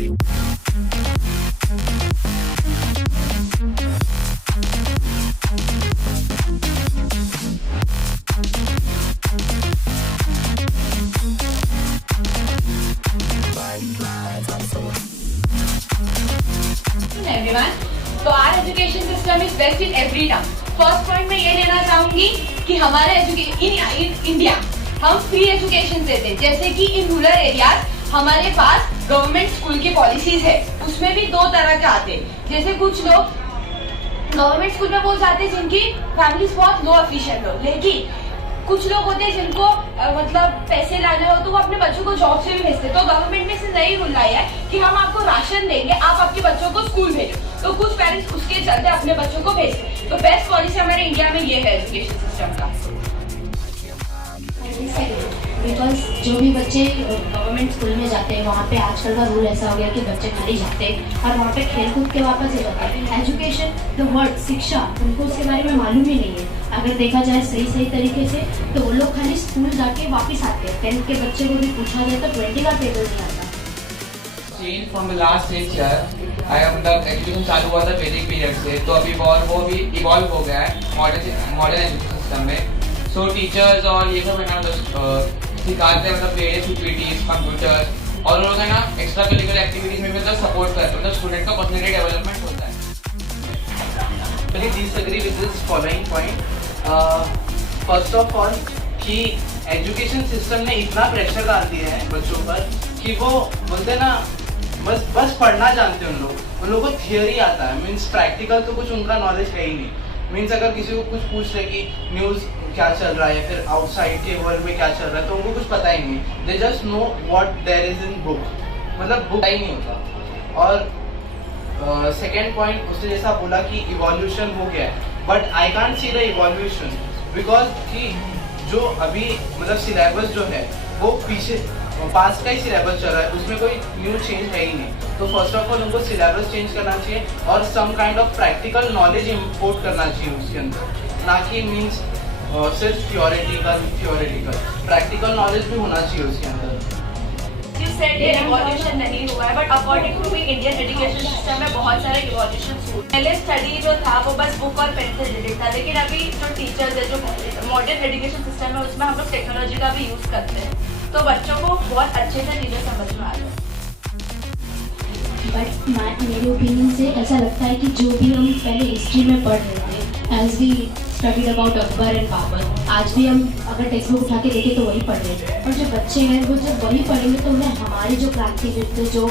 Everyone, तो our education system is best in every term. First point मैं ये लेना चाहूंगी कि हमारे इंडिया हम फ्री एजुकेशन देते हैं। जैसे कि इन रूरल एरियाज हमारे पास गवर्नमेंट स्कूल की पॉलिसीज है, उसमें भी दो तरह के आते हैं। जैसे कुछ लोग गवर्नमेंट स्कूल में वो जाते हैं जिनकी फैमिलीज बहुत लो एफिशिएंट हो, लेकिन कुछ लोग होते हैं जिनको मतलब पैसे लाने हो तो वो अपने बच्चों को जॉब से भी भेजते। तो गवर्नमेंट ने इसे नई रूल लाई है कि हम आपको राशन देंगे, आप आपके बच्चों को स्कूल भेजो। तो कुछ पेरेंट्स उसके चलते अपने बच्चों को भेजते। तो बेस्ट पॉलिसी हमारे इंडिया में ये है एजुकेशन सिस्टम का। बिकॉज जो भी बच्चे गवर्नमेंट स्कूल में जाते हैं वहाँ पे आजकल का रूल ऐसा हो गया कि बच्चे खाली जाते हैं और वहाँ पे खेल कूद के वापस ही जाते हैं। एजुकेशन द वर्ड शिक्षा उनको उसके बारे में मालूम ही नहीं है। अगर देखा जाए सही तरीके से तो वो लोग खाली स्कूल जाके वापस आते हैं। 10th के बच्चे को भी पूछा जाए तो 20 का पेपर नहीं आता। Change from the last 6 year मतलब एजुकेशन चालू हुआ था वैदिक पीरियड से, तो अभी वो भी इवॉल्व हो गया है मॉडर्न एजुकेशन सिस्टम में। सो टीचर्स और ये सब है ना सिखाते हैं, मतलब वेरियस एक्टिविटीज कंप्यूटर और लोग है ना एक्स्ट्रा करिकुलर एक्टिविटीज में भी मतलब सपोर्ट करते हैं, मतलब स्टूडेंट का पर्सनैलिटी डेवलपमेंट होता है। I disagree with this following point. First of all कि एजुकेशन सिस्टम ने इतना प्रेशर डाल दिया है बच्चों पर कि वो बोलते ना बस पढ़ना जानते हैं उन लोगों को थियोरी आता है। मीन्स प्रैक्टिकल तो कुछ उनका नॉलेज है ही नहीं। मीन्स अगर किसी को कुछ पूछ ले कि न्यूज़ क्या चल रहा है, फिर आउटसाइड के वर्ल्ड में क्या चल रहा है, तो उनको कुछ पता ही नहीं। They just know what there is in book, मतलब बुक ही नहीं होता। और सेकेंड पॉइंट उसने जैसा बोला कि इवोल्यूशन हो गया है, but I can't see the evolution because कि जो अभी मतलब सिलेबस जो है वो पीछे पास का ही सिलेबस चल रहा है, उसमें कोई न्यू चेंज है ही नहीं। तो फर्स्ट ऑफ ऑल उनको सिलेबस चेंज करना चाहिए और some kind of practical knowledge import करना चाहिए उसके अंदर, ना कि मीन्स सिर्फ थियोरेटिकल प्रैक्टिकल नॉलेज भी होना चाहिए उसके अंदर। You said ये रिवॉल्यूशन नहीं हुआ है, but according to me Indian education system में बहुत सारे रिवॉल्यूशन हुए। पहले स्टडी जो था वो बस बुक और पेन से रिलेटेड था, लेकिन अभी जो टीचर्स है, जो मॉडर्न एजुकेशन सिस्टम है, उसमें हम लोग टेक्नोलॉजी का भी यूज करते हैं, तो बच्चों को बहुत अच्छे से चीज़ें समझ में आ जाए। बट मेरे ओपिनियन से ऐसा लगता है कि जो भी हम पहले हिस्ट्री में पढ़ रहे थे, as we studied about Akbar and Babur, आज भी हम अगर टेक्स्ट बुक उठा के देखें तो वही पढ़ रहे हैं। और जो बच्चे हैं वो जब वही पढ़ेंगे तो उन्हें हमारे जो क्रांतिवीर थे, जो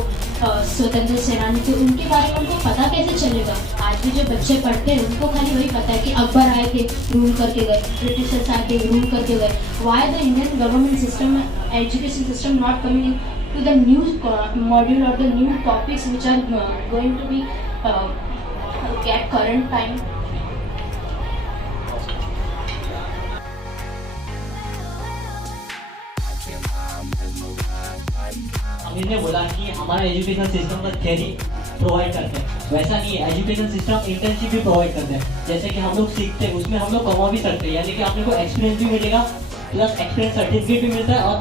स्वतंत्र सेनानी थे, उनके बारे में उनको पता कैसे चलेगा। आज भी जो बच्चे पढ़ते हैं उनको खाली वही पता है कि अकबर आए थे, रूल करके गए, ब्रिटिशर्स आए थे, रूल करके गए। Why the Indian government system education system not coming to the new module or the new topics which are going to be at current time. अमीर ने बोला कि हमारा एजुकेशन सिस्टम का थ्योरी प्रोवाइड करते हैं, वैसा नहीं है। एजुकेशन सिस्टम इंटर्नशिप भी प्रोवाइड करते हैं। जैसे कि हम लोग सीखते हैं, उसमें हम लोग कमा भी सकते हैं, यानी कि आपने को एक्सपीरियंस भी मिलेगा, प्लस एक्सपीरियंस सर्टिफिकेट भी मिलता है। और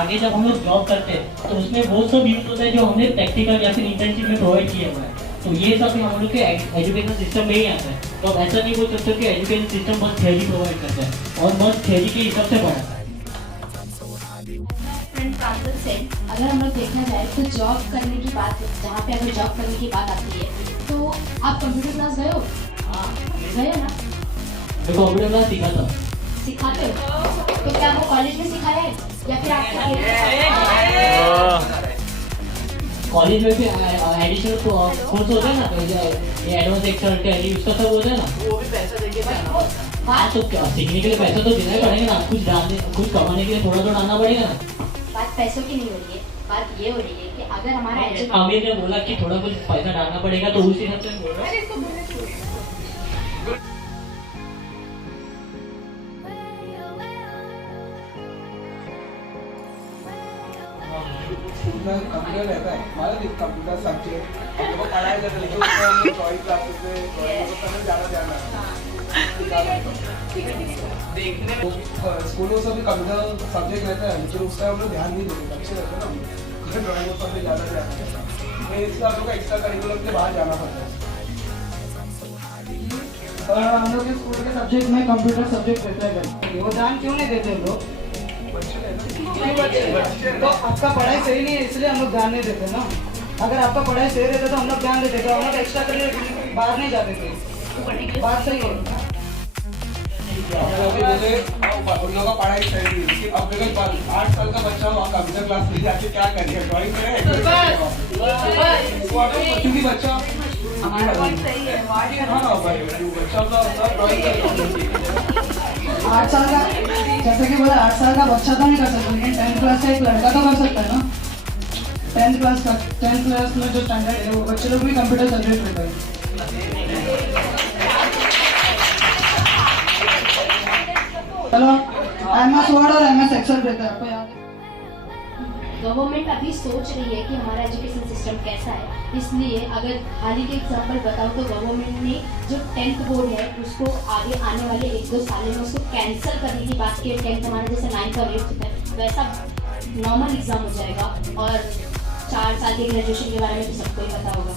आगे जब हम लोग जॉब करते हैं तो उसमें बहुत सब यूज होता है जो हमने प्रैक्टिकल या फिर इंटर्नशिप में प्रोवाइड किया हुआ है। तो ये सब भी हम लोग के एजुकेशन सिस्टम में ही आता है। तो अब ऐसा नहीं बोल सकते कि एजुकेशन सिस्टम बस थ्योरी प्रोवाइड करता है और बस थ्योरी के हिसाब से पढ़ाता है। अगर हम लोग देखा जाए तो जॉब करने की बात, जहाँ पे अगर जॉब करने की बात आती है तो आप कंप्यूटर क्लास गए हो? गए हो ना? मैं कंप्यूटर क्लास सीखा था। सिखाते हो तो क्या वो कॉलेज में सिखाया है या फिर आपके कॉलेज में भी एडिशनल कोर्स होता है ना, तो ये एडवांस एक्सेल टैली उसका सब होता है ना, वो भी पैसा देके जाना। हाँ तो सीखने के लिए पैसा तो देना ही पड़ेगा ना, कुछ कमाने के लिए थोड़ा तो डालना पड़ेगा ना। बात पैसों की नहीं हो रही है, बात ये हो रही है कि अगर हमारा आमिर ने बोला कि थोड़ा कुछ पैसा डालना पड़ेगा, तो उस हिसाब से बोल रहा हूँ। कंप्यूटर रहता है हमारा, कंप्यूटर सब्जेक्ट वो पढ़ाया जाता है, लेकिन उसमें हम ड्राइंग क्लासेस से ज़्यादा ध्यान देखने में स्कूलों से भी कंप्यूटर सब्जेक्ट रहता है, लेकिन उसका हम लोग ध्यान नहीं देते। अच्छे रहते हैं ना, में ड्राइंग वो सब में ज़्यादा ध्यान देता है। इसलिए आप लोग को एक्स्ट्रा करिकुलम के बाहर जाना पड़ता है। हम लोग के स्कूल के सब्जेक्ट में कंप्यूटर सब्जेक्ट रहता है, वो ध्यान क्यों नहीं देते लोग? तो आपका पढ़ाई सही नहीं है इसलिए हम लोग ध्यान नहीं देते ना। अगर आपका पढ़ाई सही रहता तो हम लोग ध्यान देते, तो हम लोग एक्स्ट्रा करिकुलर बाहर नहीं जाते थे। बात सही है। उन लोगों का पढ़ाई सही थी, लेकिन अब अगर 8 साल का बच्चा वहाँ कंप्यूटर क्लास में जाके क्या करिए, ड्राइंग करे क्योंकि बच्चा हमारा पॉइंट सही है। हाँ भाई, बच्चा का ड्राइंग 8 साल का, जैसे कि बोला 8 साल का बच्चा तो नहीं कर सकता, लेकिन 10th क्लास का एक लड़का तो कर सकता है ना। 10th क्लास में जो स्टैंडर्ड है वो बच्चे लोग भी कंप्यूटर सब्जेक्ट रहता है। चलो MS वर्ड और MS एक्सेल रहता है, आपको याद है? गवर्नमेंट अभी सोच रही है कि हमारा एजुकेशन सिस्टम कैसा है, इसलिए अगर हाल ही के एग्जाम्पल बताओ तो गवर्नमेंट ने जो 10th बोर्ड है उसको आगे आने वाले 1-2 साल में उसको कैंसिल करने की बात की है। 10th हमारा जैसे 9th और 8th है वैसा नॉर्मल एग्जाम हो जाएगा, और 4 साल के ग्रेजुएशन के बारे में तो सबको ही पता होगा।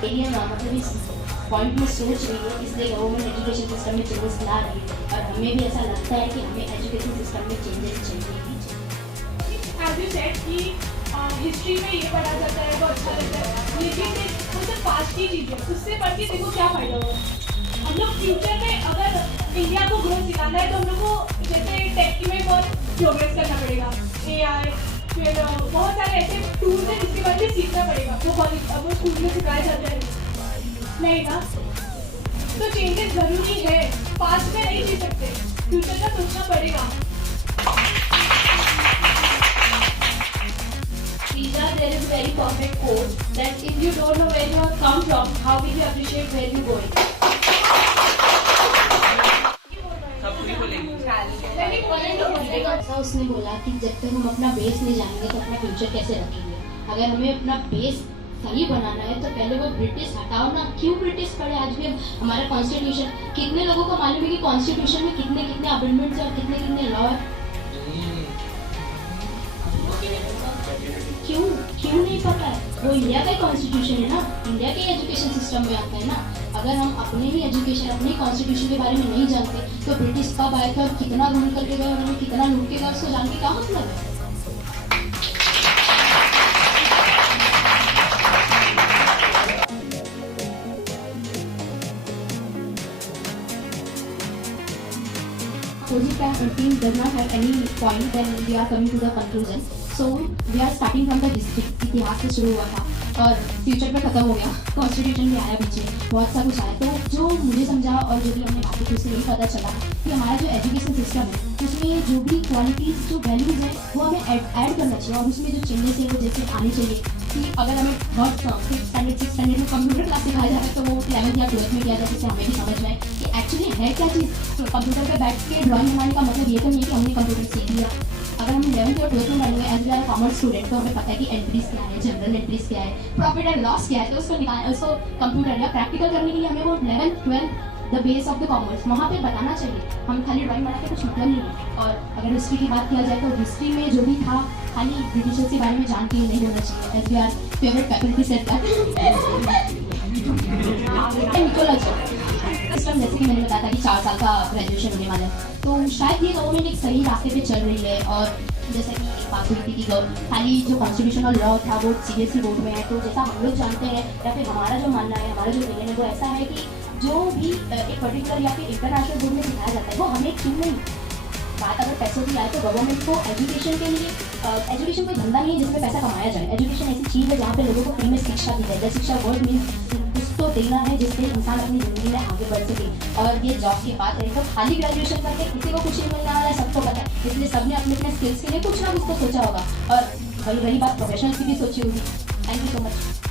तो ये मतलब इस पॉइंट में सोच रही है, इसलिए गवर्नमेंट एजुकेशन सिस्टम में चेंजेस ला रही है, और हमें भी ऐसा लगता है कि हमें एजुकेशन सिस्टम में चेंजेस चाहिए। As you said कि हिस्ट्री में ये पढ़ा जाता है वो अच्छा लगता है, लेकिन वो तो पास्ट की चीज़ है, उससे पढ़ के देखो क्या फ़ायदा होगा। हम लोग फ्यूचर में अगर इंडिया को ग्रोथ सिखाना है तो हम लोग को जैसे टेक में बहुत प्रोग्रेस करना पड़ेगा, AI फिर बहुत सारे ऐसे टूल्स हैं जिसके बारे में सीखना पड़ेगा। वो कॉलेज अब वो स्कूल में सिखाया जाता है नहीं ना, तो चेंजेस ज़रूरी है। पास्ट में नहीं जी सकते, फ्यूचर का सोचना पड़ेगा। Pizza, there is a very perfect quote that if you don't know where you have come from, how will you appreciate where you going? ऐसा उसने बोला कि जब तक हम अपना बेस नहीं जानेंगे तो अपना फ्यूचर कैसे रखेंगे। अगर हमें अपना बेस सही बनाना है तो पहले वो ब्रिटिश हटाओ ना। क्यों ब्रिटिश पढ़े? आज भी हमारा कॉन्स्टिट्यूशन, कितने लोगों को मालूम है कि कॉन्स्टिट्यूशन में कितने कितने अमेंडमेंट्स और कितने कितने लॉ है? क्यों नहीं पता है? वो इंडिया का कॉन्स्टिट्यूशन है ना, इंडिया के एजुकेशन सिस्टम में आता है ना। अगर हम अपने ही एजुकेशन, अपने कॉन्स्टिट्यूशन के बारे में नहीं जानते तो ब्रिटिश कब आए थे और कितना रूल करके गए और हमें कितना लूट के गए, उसको जान के क्या मतलब है? Project team does not have any point, then we are coming to the conclusion. So we are starting from the district. इतिहास से शुरू हुआ था और फ्यूचर में खत्म हो गया, कॉन्स्टिट्यूशन भी आया बीच में, बहुत सा कुछ आया। तो जो मुझे समझा और जो भी हमने बातें की उससे यही पता चला कि हमारा जो एजुकेशन सिस्टम है उसमें जो भी क्वालिटीज़, जो वैल्यूज़ है वो हमें ऐड करना चाहिए, और उसमें जो चेंजेस है वो जैसे आने चाहिए कि अगर हमें बहुत 5th स्टैंडर्ड में कंप्यूटर क्लास सिखाया जा रहा है तो वो 11th या 12th में किया जाए, जिससे हमें भी समझ में आए कि एक्चुअली है क्या चीज़। तो कंप्यूटर पर बैठ के ड्राइंग बनाने का मतलब ये तो नहीं है कि हमने कंप्यूटर सीख लिया। अगर हम 11th और 12th में पढ़ेंगे एज वेल कॉमर्स स्टूडेंट तो हमें पता है कि एंट्रीज क्या है, जनरल एंट्रीज क्या है, प्रॉफिट एंड लॉस क्या है, तो उसको निकालना, उसको कंप्यूटर या प्रैक्टिकल करने के लिए हमें वो 11th 12th the base of the commerce वहाँ पे बताना चाहिए। हम खाली ड्राइंग बना के कुछ मतलब नहीं है। और अगर हिस्ट्री की बात किया जाए तो हिस्ट्री में जो भी था खाली ब्रिटिशर्स के बारे में जान के नहीं होना चाहिए। As we are favourite faculty set that system, जैसे कि मैंने बताया था कि 4 साल का ग्रेजुएशन होने वाला है, तो शायद ये गवर्नमेंट एक सही रास्ते पे चल रही है। और जैसे कि एक बात हुई थी कि खाली जो कॉन्स्टिट्यूशनल लॉ था वो सीबीएसई बोर्ड में है, तो जैसा हम लोग जानते हैं या फिर हमारा जो मानना है, हमारा जो ओपिनियन है वो ऐसा है कि जो भी एक पर्टिकुलर या फिर इंटरनेशनल बोर्ड में सिखाया जाता है वो हमें क्यों नहीं। बात अगर पैसों की आए तो गवर्नमेंट को एजुकेशन के लिए, एजुकेशन कोई धंधा नहीं है जिसमें पैसा कमाया जाए। एजुकेशन ऐसी चीज़ है जहाँ पे लोगों को फ्री में शिक्षा दी जाए। शिक्षा वर्ड मीन्स कुछ तो देना है जिससे इंसान अपनी ज़िंदगी में आगे बढ़ सके। और ये जॉब की बात है तो खाली ग्रेजुएशन करके किसी को कुछ नहीं मिलने वाला है, सबको पता है, इसलिए सबने अपने अपने स्किल्स के लिए कुछ ना कुछ तो सोचा होगा, और वही बात प्रोफेशनल्स की भी सोची होगी। Thank you so much.